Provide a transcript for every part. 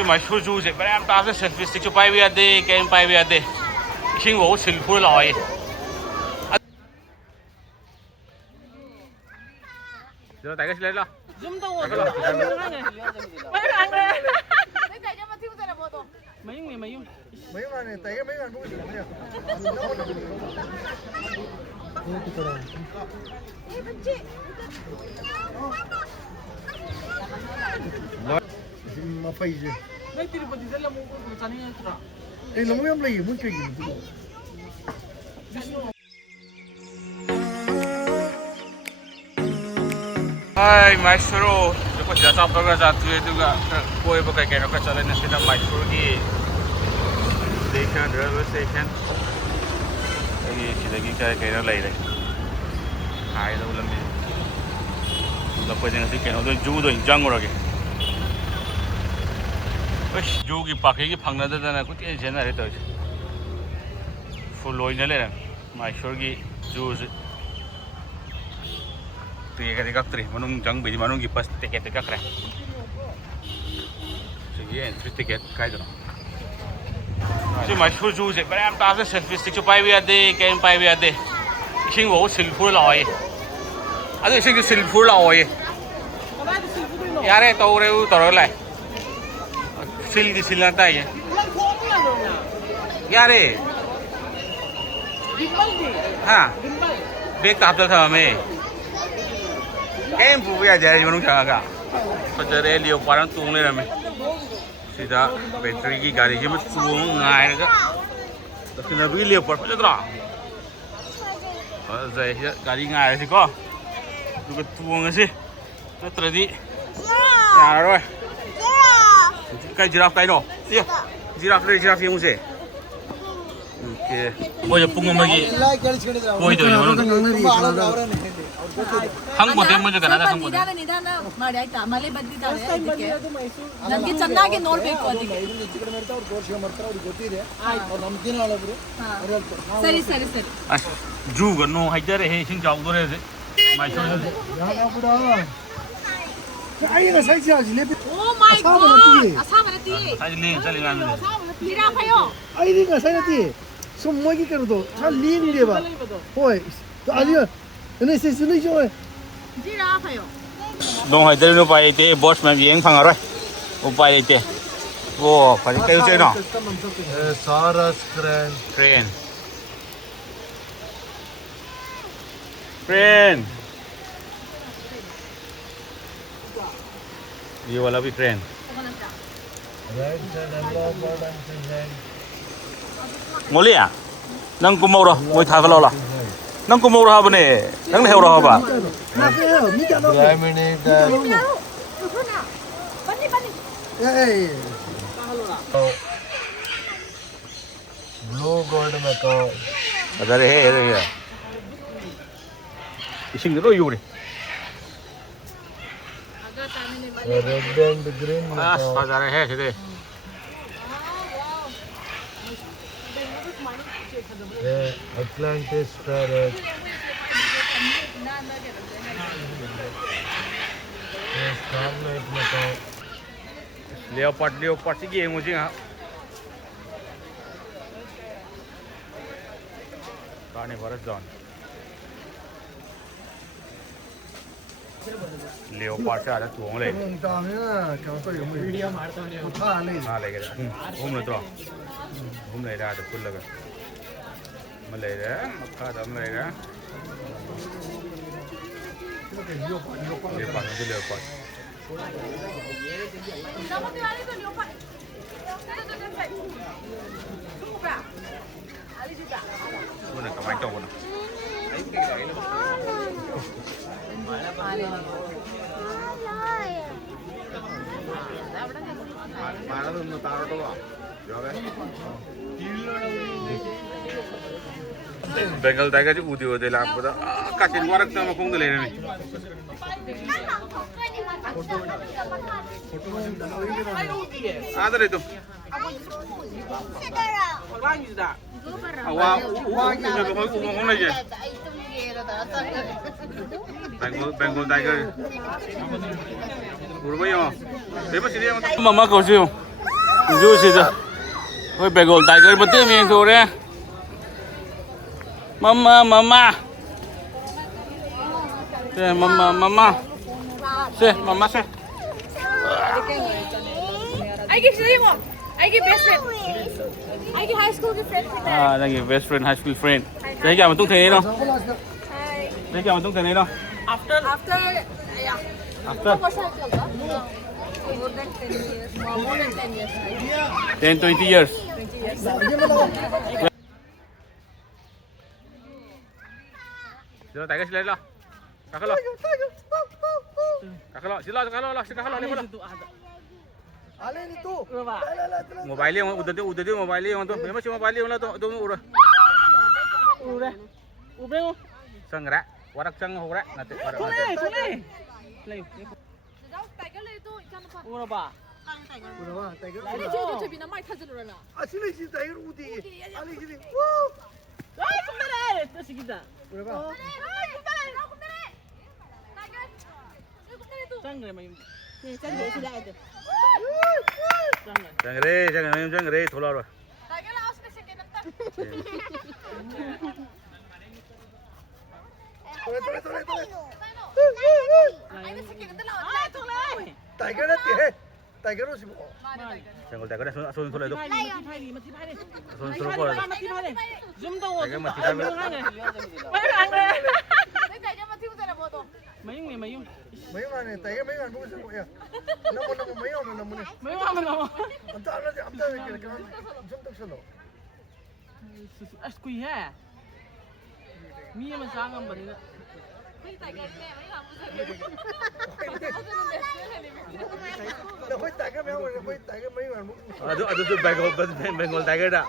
ꯁꯤ ꯃꯥꯏ ꯁꯨꯖꯨꯁꯦ ꯃꯌꯥꯝ ꯇꯥꯕꯁꯦ ꯁꯦꯜꯐꯤ ꯁ꯭ꯇꯤꯛꯁꯨ ꯄꯥꯏꯕ ꯌꯥꯗꯦ ꯀꯩꯝ ꯄꯥꯏꯕ ꯌꯥꯗꯦ ꯏꯁꯤꯡ ꯐꯥꯎꯕ ꯁꯤꯜꯐꯨꯔ ꯂꯥꯛꯑꯣꯌꯦ giờ tại cái lên lo zoom đâu rồi mấy người này tay cái mấy ngàn cũng được nhỉ mà phải gì đây thì bây giờ là một cái này nữa đây là một em lấy muốn chơi gì Hai Mysuru, joko tidak sampai ke satu itu juga kue pakai kena kecalan nasi dan Mysuru di station railway station. Lagi kena lagi deh. Hai dah ulam ni. Lepas jangan sih kena tu jauh tu jang orang ke. Wes jauh ki pakai ki phangna tu dah aku tiada jenar itu. Full loy ni leh. Mysuru ki jauh. Tiga kali manung jang biji manung gipas tiket kere. Segi entry tiket kaya tu. Si Mysuru Zoo je, berapa tahun selfie stick cupai biar deh, kain pai biar deh. Ising bawa silfur lawai. Ada ising tu silfur lawai. Yare tahu reu tahu lah. Sil di sil nanti ya. Yare. Ha. Beg tahap tu sama me. Kain pun biar jadi manung jangan. Pacar Leo parang tung le rame. Sida battery की गाड़ी की मैं तुम आएगा तो फिर अभी ले पर पहुँच रहा और जैसे गाड़ी आए थी को तो कि तुम ऐसे तो तरदी यार रोए कई जिराफ कई नो ये जिराफ ये मुझे ओके वो जब पुंग में की कोई तो ये हंग बोते मुझे करना था हंग बोते निदान मारे आइता माले बद्दी तारे नंदी चन्ना के नोट पे कोदी सरी सरी सरी जू गन्नो हाइजर है सिंह जाऊ दो रहे माइसो 아이가 사이즈야 지레비 ओ माय गॉड असा बरती आज ले चले गाने हीरा भयो 아이가 사이즈야 좀 뭐기 그래도 잘 리는데 봐 호이 또 아니야 얘네 세스는 좀 हीरा भयो dong haidar no pai te boss man yeng phang aroi upai te wo phari kai che no 사라스 crane crane ये वाला भी crane मोलिया नंग कुमौ रो मोय था गलो ला नंग कुमौ रो हाबने नंग हेव रो हाबा 나게요 미자 너 बन्नी बन्नी 에이 ब्लू गोल्ड में तो अरे हे इसिंग रो युरे रेड एंड ग्रीन में आ बाजार है छे ये अटलांटिस पैरेट ये स्कारलेट में तो leopard sige mo jinga kane bharat john leopard se ada tuong le 다음에 저거 또 영어 video मारता हूं उठा ले ha le ga घूम ले तो घूम ले रहा है फुल लगा मैं ले रहा मक्का दम ले रहा leopard नमस्ते वाले तो लियो पाए सुबह आली जुदा वो ना कमाई तो वो ना मारा तो तारो तो बेंगल टाइगर जो उदी उदी लाभ पता काचिन वारक तो मकुंग ले रहे हैं आदर है तो awak punya ngomong aja Bengal tiger berapa ya? Berapa sih dia? Mama kau sih? Dù gì đó. Ôi bè gồm tại cái bật tiêu miệng thôi đấy. Mama. Se mama. Se mama se. I give you one. I give best friend. I give high school friend. À, đây là best friend, high school friend. Đấy chào mà tung thế đâu? Đấy chào mà tung thế đâu? After yeah. After More than 10 years. More than 10 years. 10, 20 years. 20 years. Sila tayo sila lo. Kakalo. Kakalo, sila kakalo ni mo. Alin itu? Mobile yung udah mobile yung to. May mas mobile yung to ura. Ura mo. Sangra. Warak sang hura nate para nate. Ura ba? Tiger. Ini juga tu bina mai thazin rana. Asli si tiger udi. Ali sini. Ay, kumbere. Tu sikita. Berapa? Ay, kumbere. Tiger. Kumbere tu. Sangre mai. Ni sangre sudah ada. Sangre thola ro. Tiger lah usne sikit nata. Tole. Ay, sikit nata lah. Ay, tole. Tiger na tihe. Tiger ro si mo. Jangan tayo na sun thola do. Mati phai. Sun ko. Mati phai. Zoom to. Tayo mati tayo. Tiger mati utara mo to. Mayung. Mayong ane, tiger mayong ane bukan ya. Namun mayong ane. Mayung aman mo. Anta ana di amta kira kira. Jom tak selo. Askui hai. Mi man sangam bani na. Mai tiger ne, mai ham Na koi tiger mayong ane, koi tiger mayong ane. Ado tu Bengal tiger dah.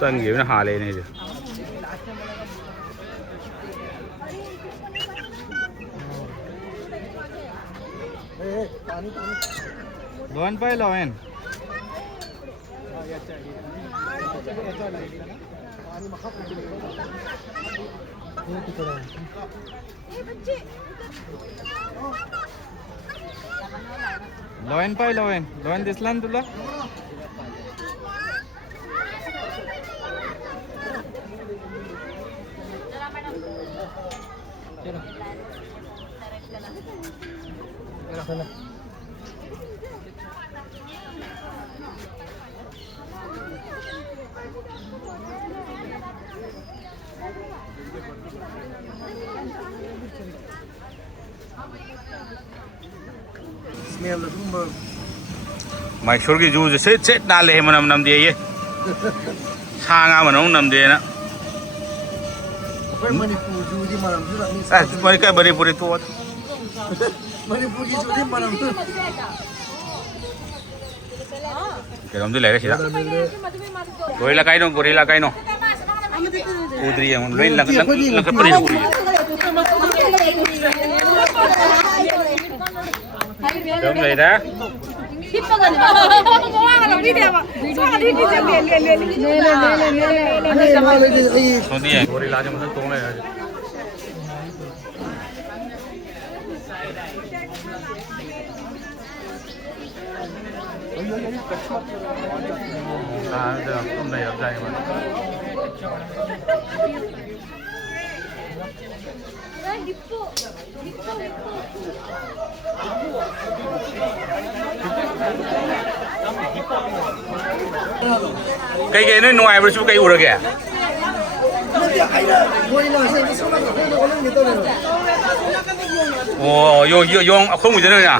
Sang gitu na hale ni je. Pani. Loan pa loan. Pani makat. Ini kita dah. Loan दिसला तुला Smell the rumor. Mysore की juice से डाले है मनम नम दिए ये सांगा मनम नम दिए ना Manipur judi malam tu tak ni. mereka beri puri tu Manipur ki judi malam tu. kita tu lere sih gorila kain no udri yang lain lang peri udri jom lere Sonti है gorilla जो मतलब तोड़ने है हाँ तो तुम नहीं अब जाएंगे कई कई नहीं नुआई बरसों कई उड़ गया ओ यो không người dân à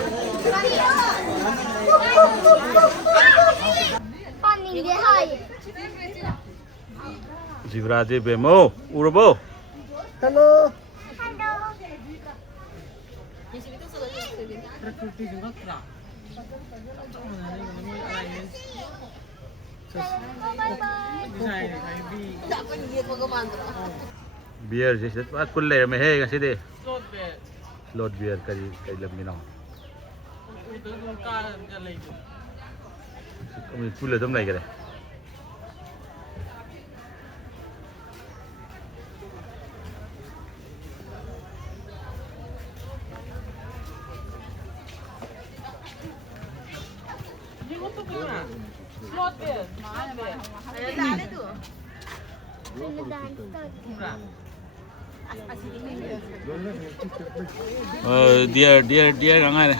Jibrade bemo urbo Hello. Beer sih, sebab kulle meh kan sih deh. Load beer kali lebih nau. Kami kulle tu mana kira? Dia ngangai ni.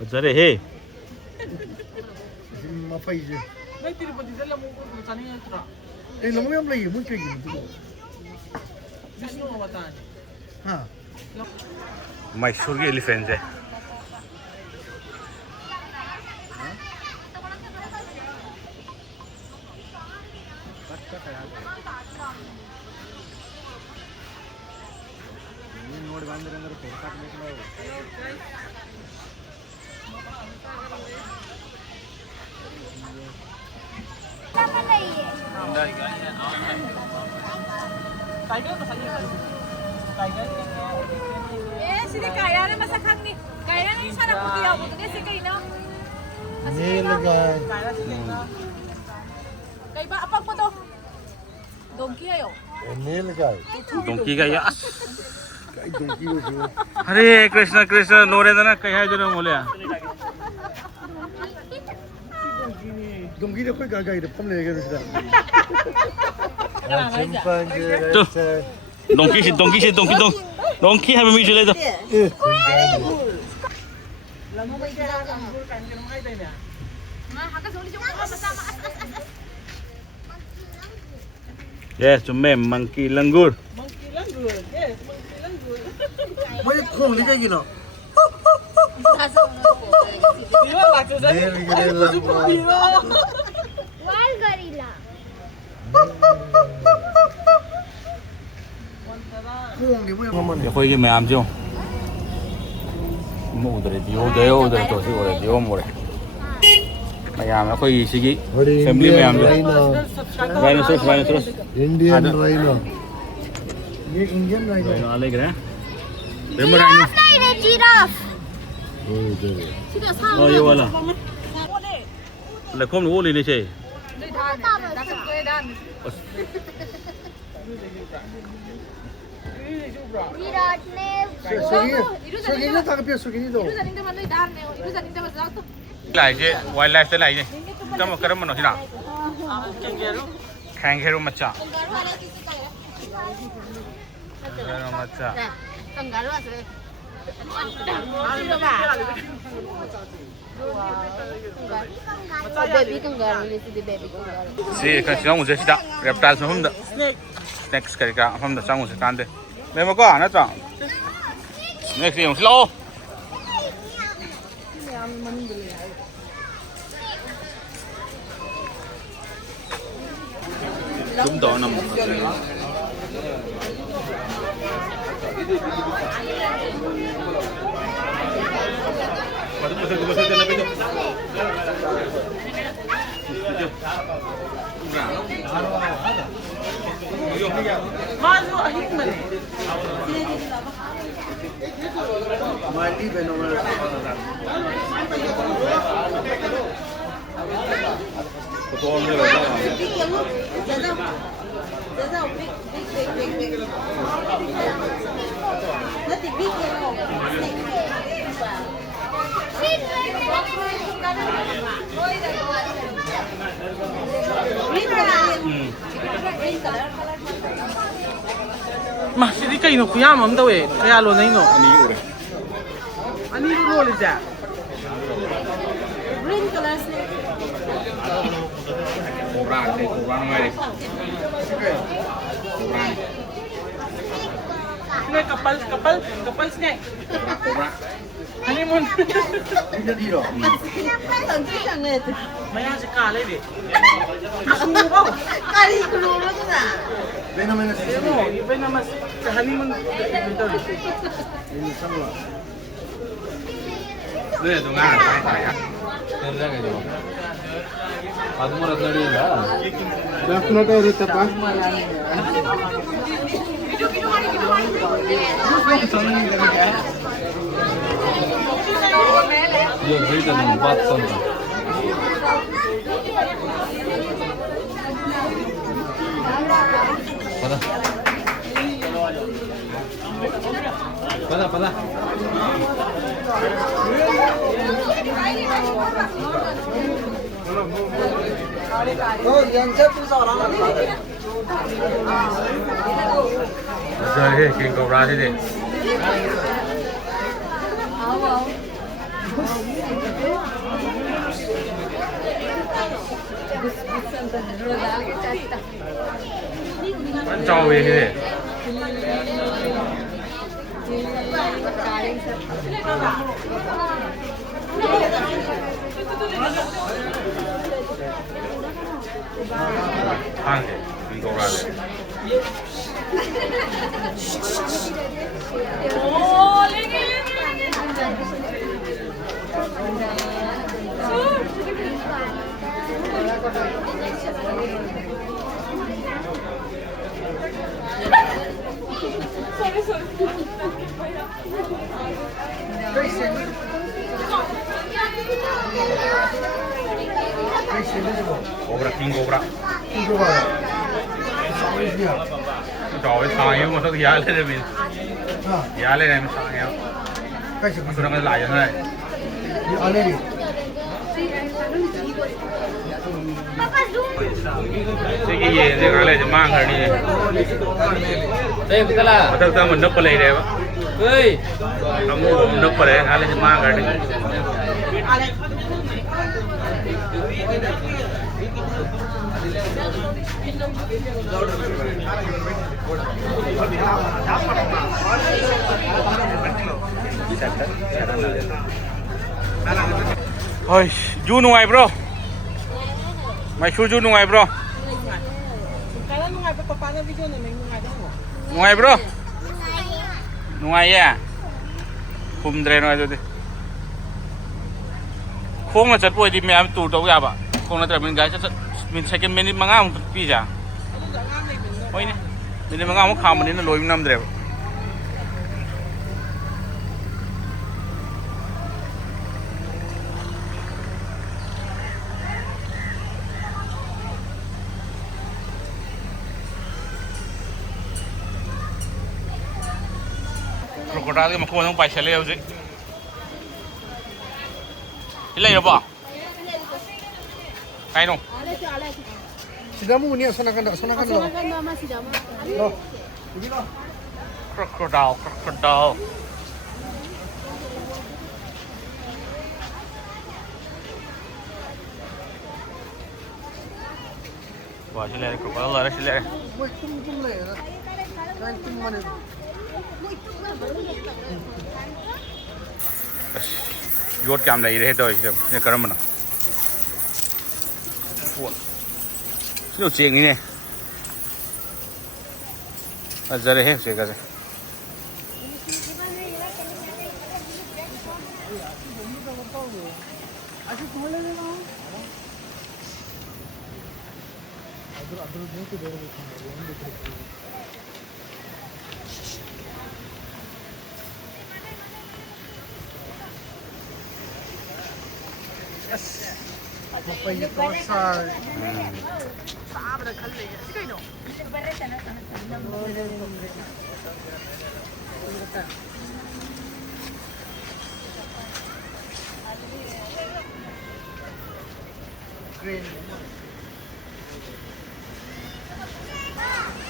Betul he. Apa ini? Lamu yang lagi, mungkin gitu. हाँ मैसूर के elephant है Sini kaya na masakang ni. Kaya na yung sarap puti ako. Kasi si kayo na. nilagay. Kaya ba? Apag mo to? Donkey ayo. Nilagay. Donkey का yes Kay donkey ko. हरे कृष्ण कृष्ण नोरे दना कहीं जो ना बोले Donkey na koy gagay na pam nilagay na sila. तो donkey है mummy चले तो yes cuma monkey langur May khong ni kay gino. Wild gorilla. Khong ni mo yung देखो ये मैं आम जो उधर उधर तो सी उधर दियो मोरे मैं आम कोई इसी की फैमिली में आम राइनोसरस Indian rhino. ये Indian rhino. राइनो अलग है रेमो राइनो Giraffe. Oh, इधर है. और ये वाला लेकिन वो लेने चाहिए Virat ne. Sugini na tayo piya sugini do. lại chứ wildlife thế này nhỉ cái mà nó thế nào kangaroo macha kangaroo macha Baby kangaroo ni si baby kangaroo. si kan siang udah sih reptiles hum da snakes kayak hum da sang udah kan deh memang kok anak cang next yang slow chúng tôi nằm Mali benomar. Mas hindi kayo no kuya mam daw eh. Kaya lo na ino. Ani ro le ja. Green color snake. cobra này Ini kapal snake. cobra Honeymoon. Hindi dito. Maya si Kale di. Asubo. Kali ko lolo na. Benomar na siya. Ano, iba naman sa honeymoon dito. Ini sama. đây là ngang phải à đây là cái gì ಅದು ಮರದ ನಡಿಯಲ್ಲ definite ಇರುತ್ತಪ್ಪ ಇದು ಬೈತ ನಮ್ಮ ಬಾತ್ ಅಂತ ಪದ Giờ thì cầu ra thế này. Vẫn cho về thế này. Ăn thì mình cầu ra đây. Cobra, king cobra. Rồi thằng yêu mà sao giá lên đây mình. Giá lên đây mình thằng yêu. Cái gì Tôi đang lại như này. đi ở đây đi. Cái gì thì cái này mang rồi đi. Đây kita lah. Thực ra mình nấp vào đây đấy. Ơi. Nó mua nấp vào đấy, cái này mang rồi đi. Ôi, du ngoài bro. Mày chui du ngoài bro. Kailan nung nga pa paano video na may nung nga mo? Ngoài bro. Ngoài à? Khum dre nói rồi đi. Khung là chật bôi thì mẹ tụt đâu ra bạ. Khung là chật mình gái chật mình second minute mang am pi ra. Ôi nè. Mình mang am một khám mình nó lôi mình năm dre. Crocodile cái mà không phải xe leo gì. Cái này apa? Kain dong. Sidamu ni sonakan dah, sonakan dah. Loh. Ini loh. Crocodile. Wah, sila ada crocodile ada sila. Woi, tum le. Kan tum mana? Yot kam lai re to ne karam na. Sino cheng ni ne. Azare he se ka se. Papaya tosar.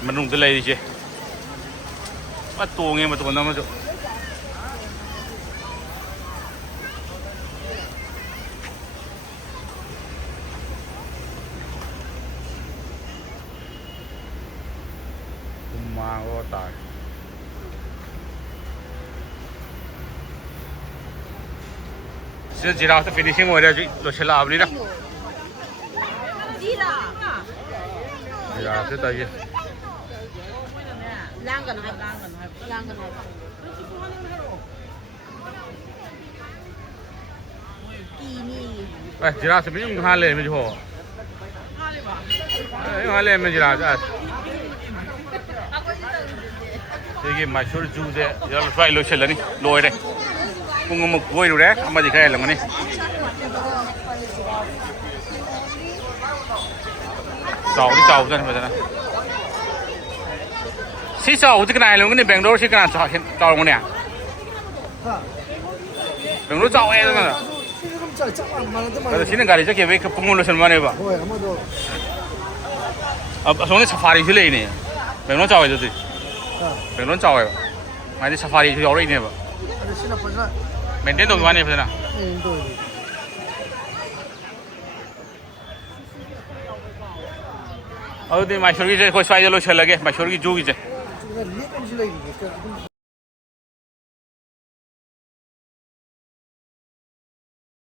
Manung tu lai di je. Mat tuang yang betul nama tu. Kumang otak. Jiraf tu finishing हो रहा है जो चला आपली ना. Jiraf tu ताज़ी. Langan hai. Ini. Jiraf se भी हाल है में जो हो. हाल है में jiraf आज. देखिए मशहूर जू से यार फ्राई लो चल नहीं लोए रे. Kung magbuhay rin, ama di kaya lang ni. Chào đi chào dân bây giờ. Xí chào thì cái này luôn cái Bangalore xí cái nào chào chào luôn nè. 하. 병로 짜오해 그러나. 지금 짝짝만 많은데 그래서 많아. 시는 가리 저게 왜 풍물로 설만 해봐. 호이 아마도 손에 사파리 실내이네. 병로 짜오해 저지. 자, 병로 짜오해. 많이 사파리 저 여러 있네 봐. 아니 신나 보자. 맨데도 많이 해보잖아. 인도. 어디 마셔기 이제 거기 사이즈로 찰라게 마셔기 쭉 이제. 지금 리액션 실내기.